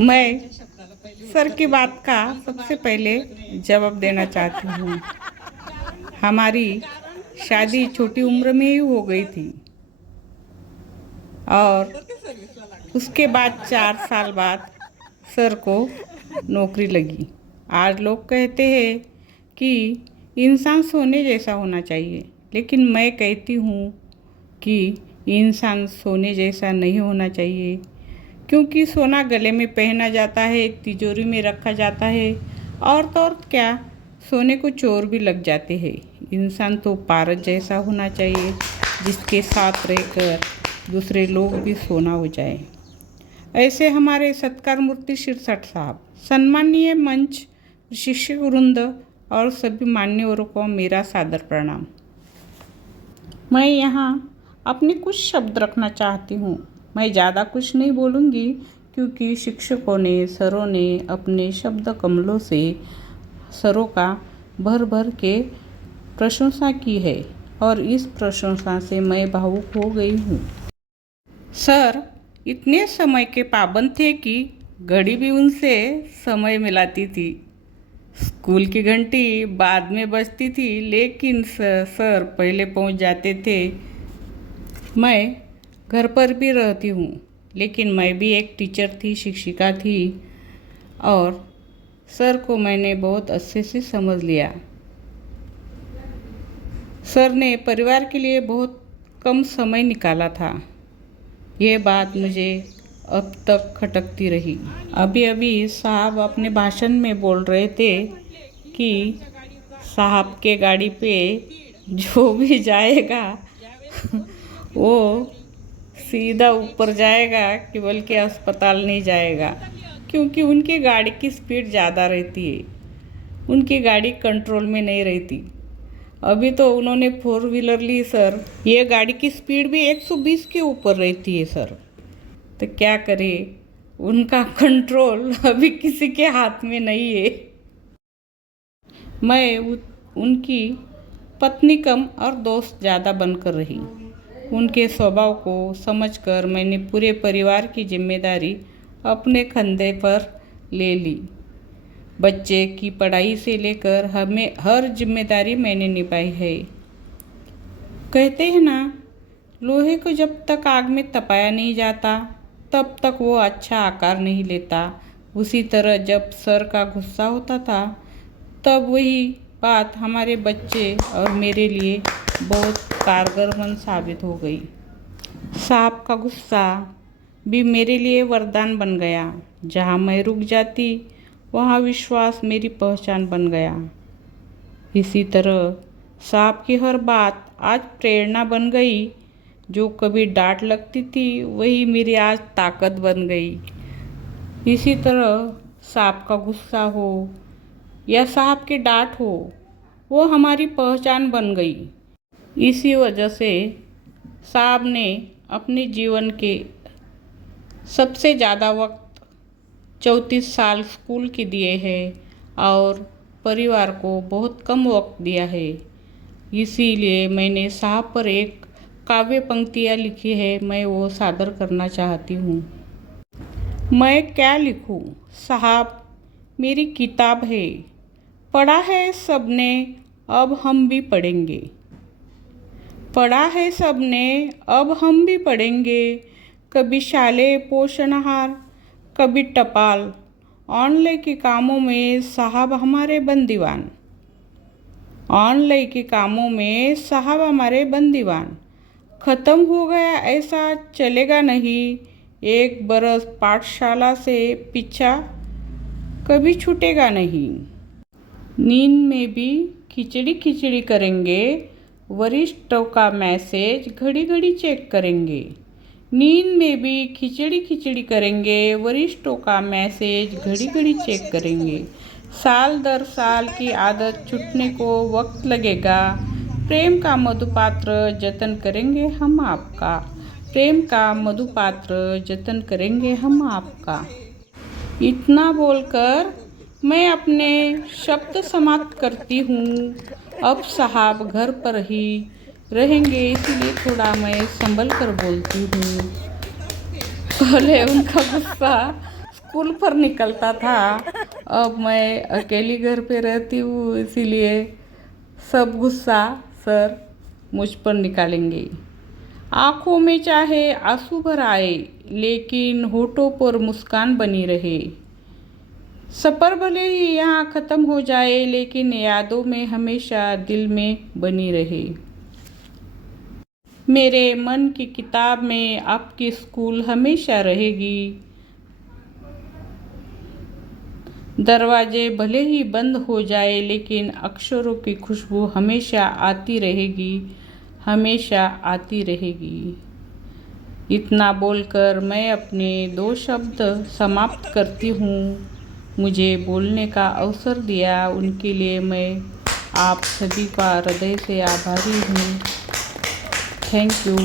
मैं सर की बात का सबसे पहले जवाब देना चाहती हूँ। हमारी शादी छोटी उम्र में ही हो गई थी और उसके बाद 4 साल बाद सर को नौकरी लगी। आज लोग कहते हैं कि इंसान सोने जैसा होना चाहिए, लेकिन मैं कहती हूँ कि इंसान सोने जैसा नहीं होना चाहिए, क्योंकि सोना गले में पहना जाता है, तिजोरी में रखा जाता है और तो और क्या, सोने को चोर भी लग जाते हैं। इंसान तो पारस जैसा होना चाहिए, जिसके साथ रहकर दूसरे लोग भी सोना हो जाए। ऐसे हमारे सत्कार मूर्ति शिरसठ साहब, सम्मानीय मंच, शिक्षक वृंद और सभी मान्यवरों को मेरा सादर प्रणाम। मैं यहाँ अपने कुछ शब्द रखना चाहती हूँ। मैं ज़्यादा कुछ नहीं बोलूँगी, क्योंकि शिक्षकों ने, सरों ने अपने शब्द कमलों से सरों का भर भर के प्रशंसा की है और इस प्रशंसा से मैं भावुक हो गई हूँ। सर इतने समय के पाबंद थे कि घड़ी भी उनसे समय मिलाती थी। स्कूल की घंटी बाद में बजती थी, लेकिन सर पहले पहुंच जाते थे। मैं घर पर भी रहती हूँ, लेकिन मैं भी एक टीचर थी, शिक्षिका थी और सर को मैंने बहुत अच्छे से समझ लिया। सर ने परिवार के लिए बहुत कम समय निकाला था। ये बात मुझे अब तक खटकती रही। अभी अभी साहब अपने भाषण में बोल रहे थे कि साहब के गाड़ी पे जो भी जाएगा वो सीधा ऊपर जाएगा, कि बल्कि अस्पताल नहीं जाएगा, क्योंकि उनकी गाड़ी की स्पीड ज़्यादा रहती है, उनकी गाड़ी कंट्रोल में नहीं रहती। अभी तो उन्होंने 4 व्हीलर ली सर, ये गाड़ी की स्पीड भी 120 के ऊपर रहती है सर। तो क्या करें, उनका कंट्रोल अभी किसी के हाथ में नहीं है। मैं उनकी पत्नी कम और दोस्त ज़्यादा बनकर रही। उनके स्वभाव को समझकर मैंने पूरे परिवार की जिम्मेदारी अपने कंधे पर ले ली। बच्चे की पढ़ाई से लेकर हमें हर जिम्मेदारी मैंने निभाई है। कहते हैं ना, लोहे को जब तक आग में तपाया नहीं जाता तब तक वो अच्छा आकार नहीं लेता। उसी तरह जब सर का गुस्सा होता था, तब वही बात हमारे बच्चे और मेरे लिए बहुत कारगर साबित हो गई। साहब का गुस्सा भी मेरे लिए वरदान बन गया। जहाँ मैं रुक जाती, वहाँ विश्वास मेरी पहचान बन गया। इसी तरह साहब की हर बात आज प्रेरणा बन गई। जो कभी डांट लगती थी, वही मेरी आज ताकत बन गई। इसी तरह साहब का गुस्सा हो या साहब की डांट हो, वो हमारी पहचान बन गई। इसी वजह से साहब ने अपने जीवन के सबसे ज़्यादा वक्त 34 साल स्कूल के दिए हैं और परिवार को बहुत कम वक्त दिया है। इसीलिए मैंने साहब पर एक काव्य पंक्तियाँ लिखी है, मैं वो सादर करना चाहती हूँ। मैं क्या लिखूँ साहब, मेरी किताब है, पढ़ा है सबने, अब हम भी पढ़ेंगे। पढ़ा है सबने, अब हम भी पढ़ेंगे। कभी शालेय पोषण आहार, कभी टपाल, ऑनलाइन के कामों में साहब हमारे बंदीवान। ऑनलाइन के कामों में साहब हमारे बंदीवान। ख़त्म हो गया ऐसा चलेगा नहीं, एक बरस पाठशाला से पीछा कभी छूटेगा नहीं। नींद में भी खिचड़ी खिचड़ी करेंगे, वरिष्ठों का मैसेज घड़ी घड़ी चेक करेंगे। नींद में भी खिचड़ी खिचड़ी करेंगे, वरिष्ठों का मैसेज घड़ी घड़ी चेक करेंगे। साल दर साल की आदत छूटने को वक्त लगेगा। प्रेम का मधुपात्र जतन करेंगे हम आपका। प्रेम का मधुपात्र जतन करेंगे हम आपका। इतना बोलकर मैं अपने शब्द समाप्त करती हूँ। अब साहब घर पर ही रहेंगे, इसलिए थोड़ा मैं संभल कर बोलती हूँ। पहले उनका गुस्सा स्कूल पर निकलता था। अब मैं अकेली घर पे रहती हूँ, इसीलिए सब गुस्सा सर मुझ पर निकालेंगे। आंखों में चाहे आंसू भर आए, लेकिन होठों पर मुस्कान बनी रहे। सफ़र भले ही यहाँ ख़त्म हो जाए, लेकिन यादों में हमेशा दिल में बनी रहे। मेरे मन की किताब में आपकी स्कूल हमेशा रहेगी। दरवाजे भले ही बंद हो जाए, लेकिन अक्षरों की खुशबू हमेशा आती रहेगी, हमेशा आती रहेगी। इतना बोलकर मैं अपने 2 शब्द समाप्त करती हूँ। मुझे बोलने का अवसर दिया, उनके लिए मैं आप सभी का हृदय से आभारी हूँ। Thank you.